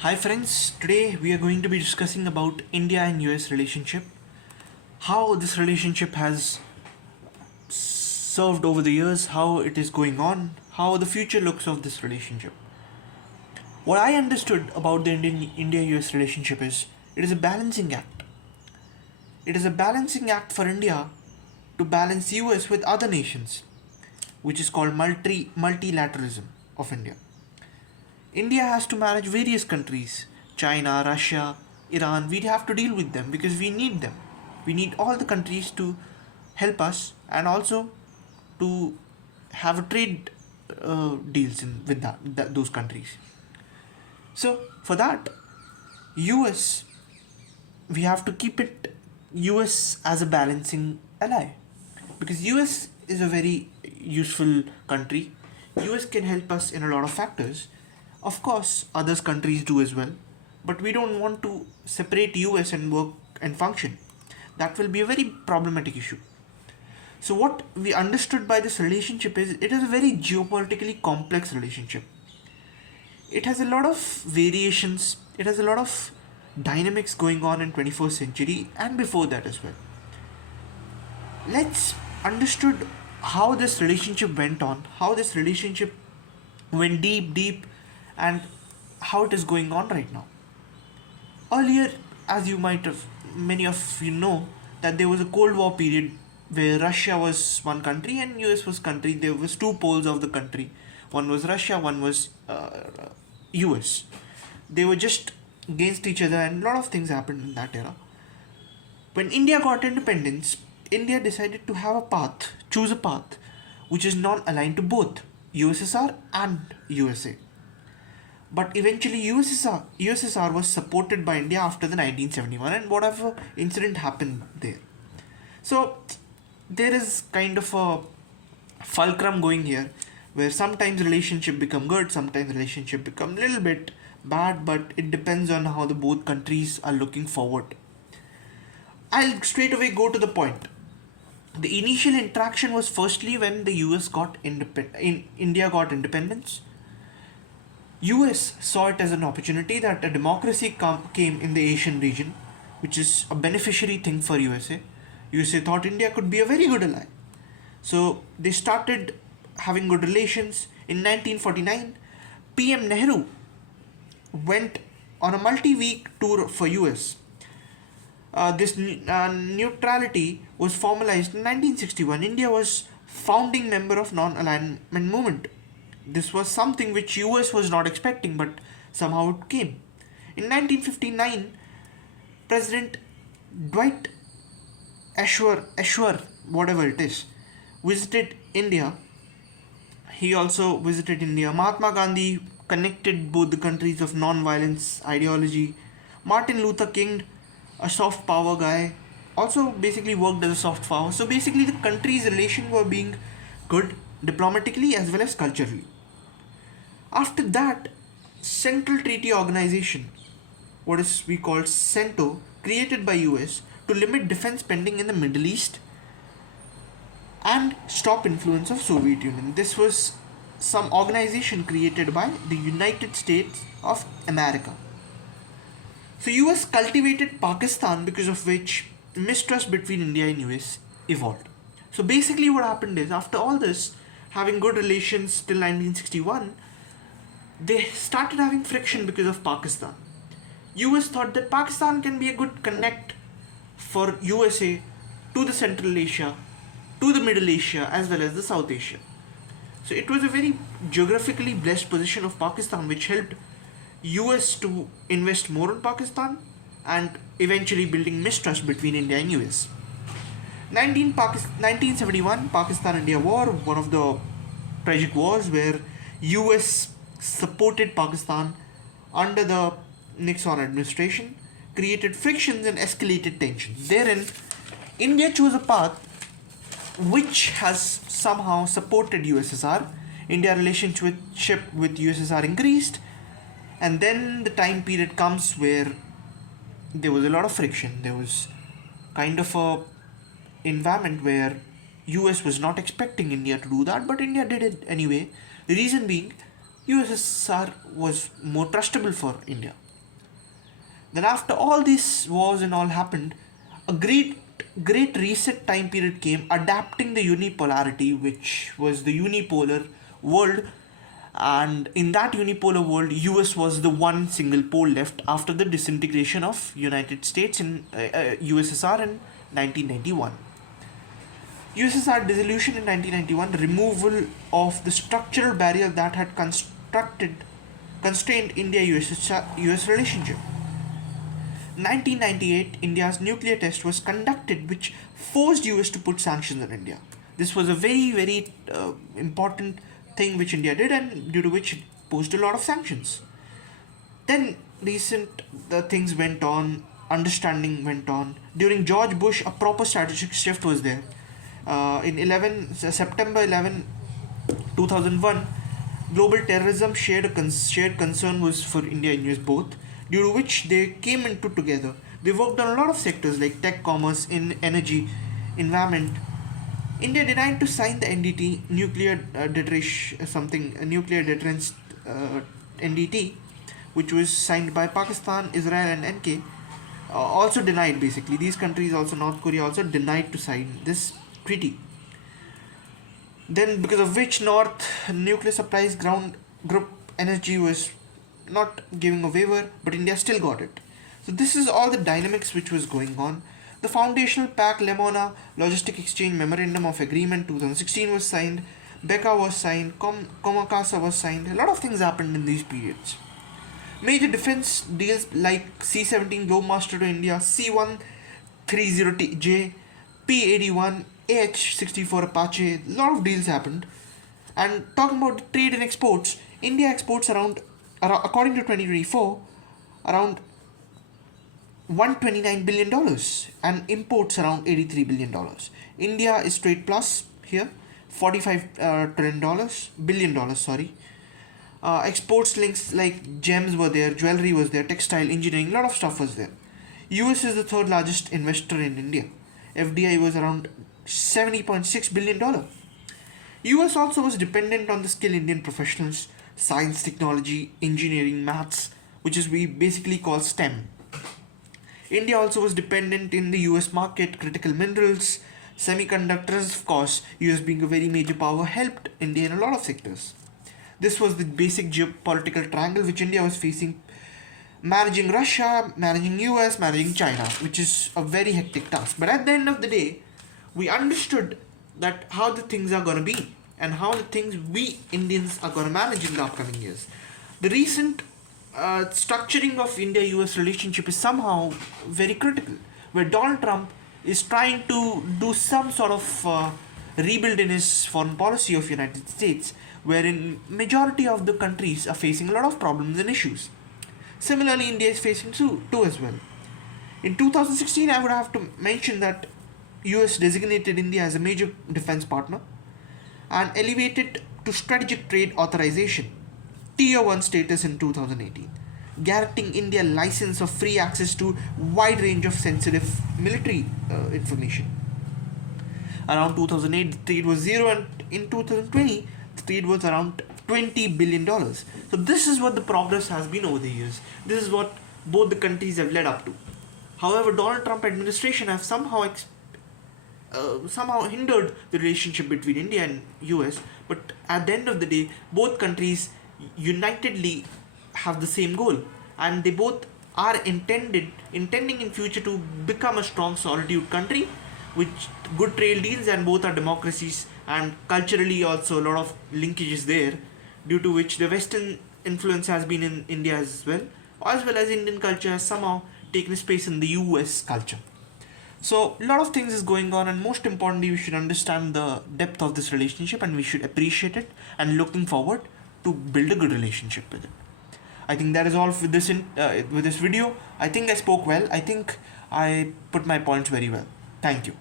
Hi friends, today we are going to be discussing about India and US relationship, how this relationship has served over the years, how it is going on, how the future looks of this relationship. What I understood about the India US relationship is it is a balancing act. It is a balancing act for India to balance US with other nations, which is called multilateralism of India. India has to manage various countries, China, Russia, Iran. We have to deal with them because we need them. We need all the countries to help us and also to have a trade deals with those countries. So for that, US, we have to keep it US as a balancing ally because US is a very useful country. US can help us in a lot of factors. Of course, others countries do as well, but we don't want to separate US and work and function. That will be a very problematic issue. So what we understood by this relationship is it is a very geopolitically complex relationship. It has a lot of variations, it has a lot of dynamics going on in 21st century and before that as well. Let's understood how this relationship went on, how this relationship went deep and how it is going on right now. Earlier, as you might have, many of you know, that there was a Cold War period where Russia was one country and US was country. There was two poles of the country. One was Russia, one was US. They were just against each other, and a lot of things happened in that era. When India got independence, India decided to have a path, choose a path, which is non-aligned to both USSR and USA. But eventually USSR was supported by India after the 1971 and whatever incident happened there. So there is kind of a fulcrum going here where sometimes relationship become good, sometimes relationship become little bit bad, but it depends on how the both countries are looking forward. I'll straight away go to the point. The initial interaction was firstly when the India got independence. US saw it as an opportunity that a democracy came in the Asian region, which is a beneficiary thing for USA. USA thought India could be a very good ally. So they started having good relations. In 1949, PM Nehru went on a multi-week tour for US. This neutrality was formalized in 1961. India was founding member of non-alignment movement. This was something which US was not expecting, but somehow it came. In 1959, President Dwight Ashwer, whatever it is, visited India. He also visited India. Mahatma Gandhi connected both the countries of non-violence ideology. Martin Luther King, a soft power guy, also basically worked as a soft power. So basically the countries' relations were being good diplomatically as well as culturally. After that, Central Treaty Organization, what is we call CENTO, created by US to limit defense spending in the Middle East and stop influence of Soviet Union. This was some organization created by the United States of America. So US cultivated Pakistan, because of which mistrust between India and US evolved. So basically what happened is after all this, having good relations till 1961, they started having friction because of Pakistan. US thought that Pakistan can be a good connect for USA to the Central Asia, to the Middle Asia as well as the South Asia. So it was a very geographically blessed position of Pakistan which helped US to invest more in Pakistan and eventually building mistrust between India and US. 1971 Pakistan-India war, one of the tragic wars where US supported Pakistan under the Nixon administration, created frictions and escalated tensions. Therein, India chose a path which has somehow supported USSR. India relationship with USSR increased, and then the time period comes where there was a lot of friction. There was kind of a environment where US was not expecting India to do that, but India did it anyway. The reason being, USSR was more trustable for India. Then after all these wars and all happened, a great reset time period came, adapting the unipolarity, which was the unipolar world. And in that unipolar world, US was the one single pole left after the disintegration of United States in USSR in 1991. USSR dissolution in 1991, removal of the structural barrier that had constrained India-US relationship. 1998, India's nuclear test was conducted, which forced US to put sanctions on India. This was a very important thing which India did, and due to which it posed a lot of sanctions. Then recent things went on, understanding went on. During George Bush, a proper strategic shift was there. In September 11, 2001, global terrorism shared concern was for India and US both, due to which they came into together. They worked on a lot of sectors like tech, commerce, in energy, environment. India denied to sign the NDT, nuclear nuclear deterrence NDT, which was signed by Pakistan, Israel, and NK. Also denied, basically. These countries, also North Korea, also denied to sign this treaty. Then, because of which North nuclear supplies ground group energy was not giving a waiver, but India still got it. So this is all the dynamics which was going on. The foundational pact Lemona Logistic Exchange Memorandum of Agreement 2016 was signed, BECA was signed, Komakasa was signed. A lot of things happened in these periods. Major defense deals like C-17 Globemaster to India, C-130J, P-81, AH-64 Apache, a lot of deals happened. And talking about trade and exports, India exports around according to 2024, around $129 billion and imports around $83 billion. India is trade plus here, $45 billion, sorry. Exports links like gems were there, jewelry was there, textile, engineering, a lot of stuff was there. US is the third largest investor in India. FDI was around $70.6 billion. US also was dependent on the skilled Indian professionals, science, technology, engineering, maths, which is we basically call STEM. India also was dependent in the US market, critical minerals, semiconductors, of course, US being a very major power helped India in a lot of sectors. This was the basic geopolitical triangle which India was facing, managing Russia, managing US, managing China, which is a very hectic task. But at the end of the day, we understood that how the things are going to be and how the things we Indians are going to manage in the upcoming years. The recent structuring of India-US relationship is somehow very critical, where Donald Trump is trying to do some sort of rebuild in his foreign policy of United States, wherein majority of the countries are facing a lot of problems and issues. Similarly, India is facing too as well. In 2016, I would have to mention that US designated India as a major defense partner and elevated to strategic trade authorization, Tier 1 status in 2018, guaranteeing India license of free access to wide range of sensitive military information. Around 2008, the trade was zero, and in 2020, the trade was around $20 billion. So this is what the progress has been over the years. This is what both the countries have led up to. However, Donald Trump administration has somehow hindered the relationship between India and US. But at the end of the day, both countries unitedly have the same goal, and they both are intending in future to become a strong solitude country with good trade deals, and both are democracies, and culturally also a lot of linkages there, due to which the Western influence has been in India as well as Indian culture has somehow taken space in the US culture. So a lot of things is going on, and most importantly, we should understand the depth of this relationship, and we should appreciate it and looking forward to build a good relationship with it. I think that is all for this with this video. I think I spoke well. I think I put my points very well. Thank you.